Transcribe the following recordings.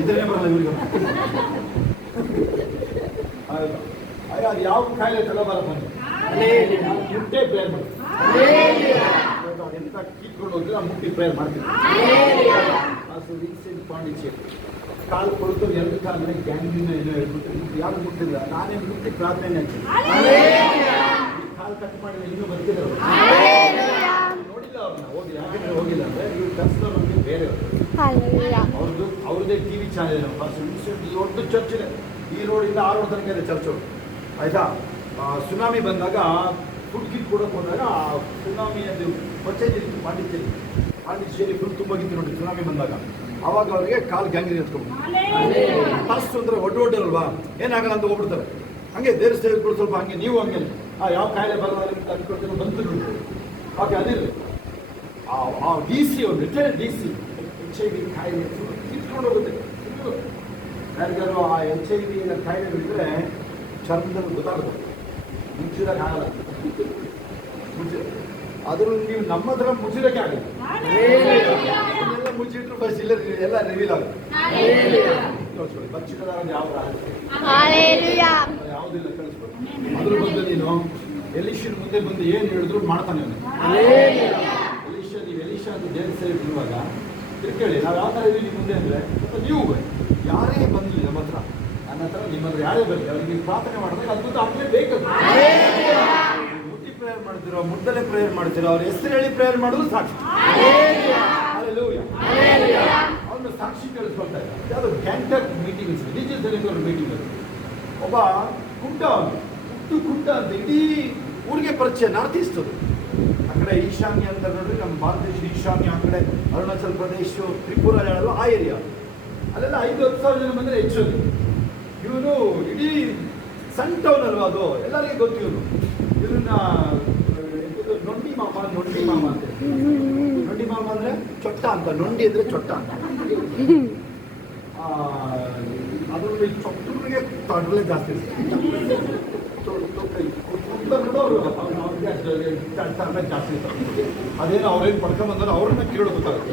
ಇದನ್ನೇ ಬರಲ್ಲ ಇವರಿಗೆ. ಅದು ಯಾವ ಕಾಯಿಲೆ ತಗೋಬಾರ ಬನ್ನಿ ಮುಟ್ಟೆ ಪ್ರೇಯರ್ ಮಾಡಿ. ಎಂತ ಕೀತ್ಕೊಂಡು ಹೋಗಿಲ್ಲ ಮುಟ್ಟಿ ಪ್ರೇಯರ್ ಮಾಡ್ತೀವಿ. ಪಾಂಡಿಚೇರಿ ಕಾಲು ಕೊಡ್ತು 2 ಕಾಲೇ ಗ್ಯಾಂಗ್ರೀನ್ ಏನೋ ಹೇಳ್ಬಿಟ್ಟು ಯಾರು ಮುಟ್ಟಿಲ್ಲ. ನಾನೇ ಮುಟ್ಟಿ ಪ್ರಾರ್ಥನೆ ಹಾಕ್ತೀನಿ. ಕಾಲು ಕಟ್ ಮಾಡಿದ್ರೆ ಇನ್ನೂ ಬರ್ತಿದ್ರು ನೋಡಿಲ್ಲ ಅವ್ರನ್ನ. ಹೋಗಿಲ್ಲ ಯಾಕಂದ್ರೆ ಹೋಗಿಲ್ಲ ಅಂದ್ರೆ ಇವ್ರು ಕರ್ಸಿದವ್ರು ನಮಗೆ ಬೇರೆಯವರು. ಅವ್ರದ್ದೇ ಟಿವಿ ಚಾನೆಲ್ ದೊಡ್ಡ ಚರ್ಚ್ ಇದೆ. ಈ ರೋಡಿಂದ ಆ ರೋಡ್ ತನಕ ಇದೆ ಚರ್ಚ್. ಆಯ್ತಾ? ಸುನಾಮಿ ಬಂದಾಗ ಫುಡ್ ಕಿಟ್ ಕೊಡೋಕೆ ಹೋದಾಗ ಸುನಾಮಿಯದು ಪಂಚಾಯತಿ ಪಾಂಡಿಚೇರಿ ಫುಲ್ ತುಂಬೋಗಿತ್ತು ನೋಡಿ ಸುನಾಮಿ ಬಂದಾಗ. ಆವಾಗ ಅವರಿಗೆ ಕಾಲು ಗ್ಯಾಂಗ್ರೀನ್ ಎತ್ಕೊಂಡು ಫಸ್ಟ್ ಅಂದ್ರೆ ಒಡ್ಡಲ್ವಾ ಏನಾಗಲ್ಲ ಅಂತ ಹೋಗ್ಬಿಡ್ತಾರೆ. ಹಂಗೆ ದೇವ್ರ ಸೇವೆಗಳು ಸ್ವಲ್ಪ ಹಂಗೆ ನೀವು ಹಂಗೆ ಯಾವ ಕಾಯಿಲೆ ಬರಲ್ಲ ಅನ್ಕೊಳ್ತೀರೋ ಬಂತು ನೋಡಿ. ಓಕೆ ಅದಿಲ್ಲ ಆ DC ಅವರು ರಿಟೈರ್ಡ್ DC HIV ಕಾಯಿಲೆ ಕಿತ್ಕೊಂಡು ಹೋಗುತ್ತೆ. ಯಾರಿಗಾರು ಆ HIV ಕಾಯಿಲೆಗಳಿದ್ರೆ ಚರ್ಮದಲ್ಲಿ ಗೊತ್ತಾಗುತ್ತೆ. ಮುಚ್ಚಿದಾಗ ಆಗಲ್ಲ. ಅದ್ರಲ್ಲಿ ನೀವು ನಮ್ಮ ಹತ್ರ ಮುಚ್ಚಿದಕ್ಕೆ ಆಗಲ್ಲ. ಎಲ್ಲ ಮುಚ್ಚಿಟ್ರು ಫಸ್ಟ್ ಇಲ್ಲ ಎಲ್ಲ ರಿವೀಲ್ ಆಗುತ್ತೆ. ಬಚ್ಚಿಟ್ಟದಾಗ ಯಾವುದಿಲ್ಲ ಕಳಿಸ್ಬೋದು. ಅದ್ರ ಬಂದು ನೀನು ಎಲಿಷನ್ ಮುಂದೆ ಬಂದು ಏನು ಹೇಳಿದ್ರು ಮಾಡ್ತಾನೆ ಅವನು. ಎಲಿಷಾ ಅಂತ ದೇವ್ರ ಸೇವೆ ಇರುವಾಗ ತಿಳ್ಕೊಳ್ಳಿ ನಾವು ಯಾವ ಥರ ಇದೀವಿ ಮುಂದೆ ಅಂದರೆ ನೀವು ಯಾರೇ ಬಂದಿಲ್ಲ ನಮ್ಮ ಹತ್ರ ನನ್ನ ಹತ್ರ ನಿಮ್ಮ ಹತ್ರ ಯಾರೇ ಬರಲಿ ಅವ್ರಿಗೆ ನೀವು ಪ್ರಾರ್ಥನೆ ಮಾಡಿದಾಗ ಅದ್ಭುತ ಆಗಲೇ ಬೇಕದು. ಮುಟ್ಟಿ ಪ್ರೇಯರ್ ಮಾಡ್ತಿರೋ ಮುದ್ದಲೆ ಪ್ರೇಯರ್ ಮಾಡ್ತಿರೋ ಅವ್ರ ಹೆಸರು ಹೇಳಿ ಪ್ರೇಯರ್ ಮಾಡೋದು ಸಾಕ್ಷಿ. ಅವ್ರನ್ನ ಸಾಕ್ಷಿ ಕೇಳಿಸ್ಕೊಳ್ತಾ ಇದ್ದಾರೆ. ಯಾವುದು canter meetings religious celebrate meeting ಅದು. ಒಬ್ಬ ಕುಂಟ ಕುಂಟ ಅಂತ ಇಡೀ ಊರಿಗೆ ಪರಿಚಯ ನಾರ್ತ್ ಈಸ್ಟ್ ಅದು. ಆ ಕಡೆ ಈಶಾನ್ಯ ಅಂತ ನೋಡ್ರಿ ನಮ್ಮ ಭಾರತ ದೇಶದ ಈಶಾನ್ಯ, ಆ ಕಡೆ ಅರುಣಾಚಲ್ ಪ್ರದೇಶ, ತ್ರಿಪುರ ಎಲ್ಲ ಆ ಏರಿಯಾ ಅಲ್ಲೆಲ್ಲ 5-10 ಸಾವಿರ ಜನ ಬಂದರೆ ಹೆಚ್ಚು. ಇವನು ಇಡೀ ಸಣ್ಣ ಟೌನ್ ಅಲ್ವಾ ಅದು ಎಲ್ಲರಿಗೆ ಗೊತ್ತು. ಇವನ್ನ ನೊಂಡಿ ಮಾಮ ಅಂತ. ನೊಂಡಿ ಮಾಮ ಅಂದ್ರೆ ಚೊಟ್ಟ ಅಂತ. ನೊಂಡಿ ಅಂದ್ರೆ ಚೊಟ್ಟ ಅಂತ. ಅದರಲ್ಲಿ ಚೊಟ್ಟರಿಗೆ ತೊಡಲೇ ಜಾಸ್ತಿ ಜಾಸ್ತಿ ಇರ್ತಾರೆ. ಅದೇನು ಅವ್ರೇನು ಪಡ್ಕೊಂಬಂದ್ರೆ ಅವ್ರನ್ನ ಕೇಳೋದು ಗೊತ್ತಾಗುತ್ತೆ.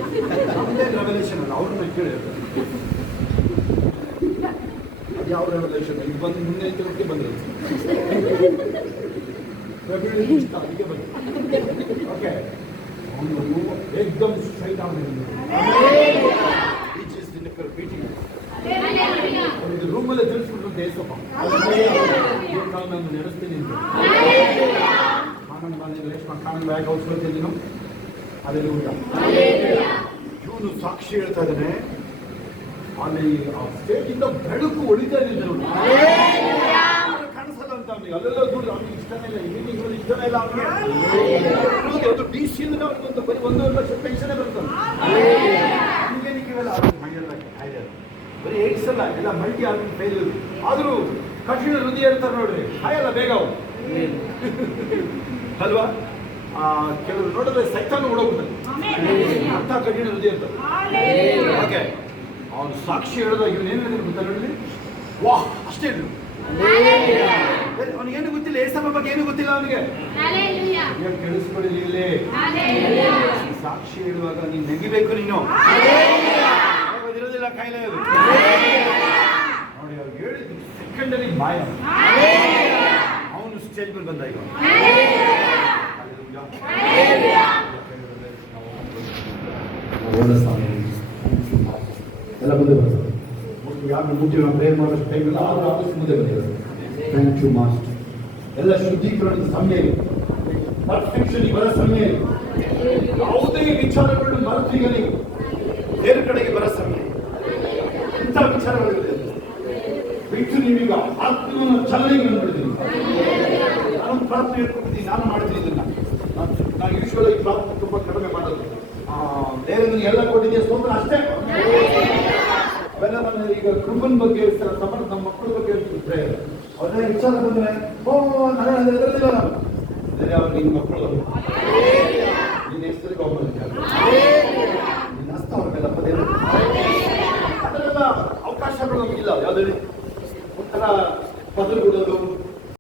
ನಮ್ಮದೇ ರೆವಲ್ಯೂಷನ್ ಅಲ್ಲ, ಅವ್ರನ್ನ ಕೇಳಿರ್ತಾರೆ. ಅದು ಯಾವ ರೆವಲ್ಯೂಷನ್ ಈಗ ಬಂದು ಮುಂದೆ ಐತೆ ಬಂದಿದೆ ಇಷ್ಟ ಅದಕ್ಕೆ ಬಂದು ಓಕೆ ಏಕ್ದಮ್ ಸ್ಟ್ರೈಟ್ ಮೀಟಿಂಗ್ ರೂಮಲ್ಲೇ ತಿಳಿಸ್ಬಿಟ್ರು ದೇಶಪ್ಪ ನಡೆಸ್ತೀನಿ ಕಾನೂನು ಬ್ಯಾಗ್ ಹೌಸ್ಕೊಳ್ತಿದ್ದೀನು ಅದರಲ್ಲಿ ಊಟ. ಇವನು ಸಾಕ್ಷಿ ಹೇಳ್ತಾ ಇದ್ದಾನೆ. ಅಲ್ಲಿ ಆ ಸ್ಟೇಜಿಂದ ಬೆಳಕು ಹೊಡಿತಾ ಇದ್ದಿದ್ದು ಕಾಣಿಸಲ್ಲ ಅಂತ ಅವನಿಗೆ. ಅಲ್ಲೆಲ್ಲ ದೂರ ಅವ್ನಿಗೆ ಇಷ್ಟನೇ ಇಲ್ಲ, ಮೀಟಿಂಗ್ ಇಷ್ಟನೇ ಇಲ್ಲ ಅವನಿಗೆ. ಅದು DC ಅಂದ್ರೆ ಅವ್ರಿಗೊಂದು ಬರೀ 1.5 ಲಕ್ಷ ಪೆನ್ಷನ್ ಬರ್ತದೆ. ಬರೀ ಏಡ್ಸ್ ಅಲ್ಲ, ಎಲ್ಲ ಮಲ್ಟಿ ಆರ್ಗನ್ ಫೇಲ್ಯೂರ್. ಆದರೂ ಕಠಿಣ ಹೃದಯ ಇರ್ತಾರೆ ನೋಡ್ರಿ, ಹಾಯಲ್ಲ ಬೇಗ ಅವು ಅಲ್ವಾ? ಕೆಲವರು ನೋಡಿದ್ರೆ ಸೈತಾನು ಓಡೋಗ್ತಾರೆ, ಅಂತ ಕಠಿಣ ಹೃದಯ ಇರ್ತಾರೆ. ಓಕೆ, ಅವನು ಸಾಕ್ಷಿ ಹೇಳಿದಾಗ ಇವನೇನು ಗೊತ್ತಾ ನೋಡ್ರಿ, ವಾಹ್ ಅಷ್ಟೇ ಇದ್ರು. ಅವನಿಗೇನು ಗೊತ್ತಿಲ್ಲ, ಏಸಪ್ಪ ಬಗ್ಗೆ ಏನು ಗೊತ್ತಿಲ್ಲ ಅವನಿಗೆ. ಕೇಳಿಸ್ಕೊಳ್ಳಿ ಇಲ್ಲಿ, ಸಾಕ್ಷಿ ಹೇಳುವಾಗ ನೀನು ನೆಗಿಬೇಕು. ನೀನು ಇರೋದಿಲ್ಲ ಕಾಯಿಲೆ ಅದು ನೋಡಿ. ಅವ್ರು ಹೇಳಿದ್ರು ಸೆಕೆಂಡಲ್ಲಿ ಮಾಯ. ಅವನು ಸ್ಟೇಜ್ ಮೇಲೆ ಬಂದ. ಈಗ ಎಲ್ಲ ಮುಂದೆ ಬರ್ತಾರೆ. ಯಾರು ಮುಟ್ಟಿ ನಾವು ಪ್ರೇಯರ್ ಮಾಡೋ ಟೈಮೆಲ್ಲ ಅವ್ರ ಆಫೀಸ್ ಮುಂದೆ ಬಂದಿದ್ದಾರೆ. Thank you master. ಎಲ್ಲ ಶುದ್ಧೀಕರಣದ ಸಮಯ ಇದೆ, ಪರ್ಫೆಕ್ಷನ್ ಬರೋ ಸಮಯ ಇದೆ. ಯಾವುದೇ ವಿಚಾರಗಳನ್ನು ಮರೆತೀಗ ನೀವು ಬೇರೆ ಕಡೆಗೆ ಬರೋ ಸಮಯ. ಇಂಥ ವಿಚಾರಗಳಿದೆ ಬಿಟ್ಟು ನೀವೀಗ ಆತ್ಮನ ಚಲನೆಗೆ ಬಂದ್ಬಿಡ್ತೀನಿ. ನಾನು ಪ್ರಾರ್ಥನೆ ಹೇಳ್ಕೊಡ್ತೀನಿ, ನಾನು ಮಾಡ್ತೀನಿ ಇದನ್ನ. ನಾನು ಯೂಶ್ವಲ್ ಆಗಿ ಪ್ರಾರ್ಥನೆ ತುಂಬ ಕಡಿಮೆ ಮಾಡೋದು. ಬೇರೆ ಎಲ್ಲ ಕೊಟ್ಟಿದ್ದೆ ಸ್ತೋತ್ರ ಅಷ್ಟೇ. ನಾನು ಈಗ ಕೃಪನ್ ಬಗ್ಗೆ ಹೇಳ್ತಾರೆ, ಸಮರ್ಥ ನಮ್ಮ ಮಕ್ಕಳ ಬಗ್ಗೆ ಹೇಳ್ತೀನಿ ಪ್ರೇಯರ್. ಅವ್ರನ್ನ ವಿಚಾರ ಬಂದ್ರೆ ನಾನು ಹೆದರದಿಲ್ಲ. ನಾನು ಅವ್ರು ನಿನ್ನ ಮಕ್ಕಳು ನಿನ್ನ ಹೆಸರಿಗೆ ಹೋಗ್ಬೋದು, ನಿನ್ನ ಹಸ್ತ ಅವ್ರ ಮೇಲೆ ಪದೇ ಅದರೆಲ್ಲ ಅವಕಾಶಗಳು ನಮಗಿಲ್ಲ. ಯಾವುದೇ ಒಂಥರ ಪದರು ಕೊಡೋದು,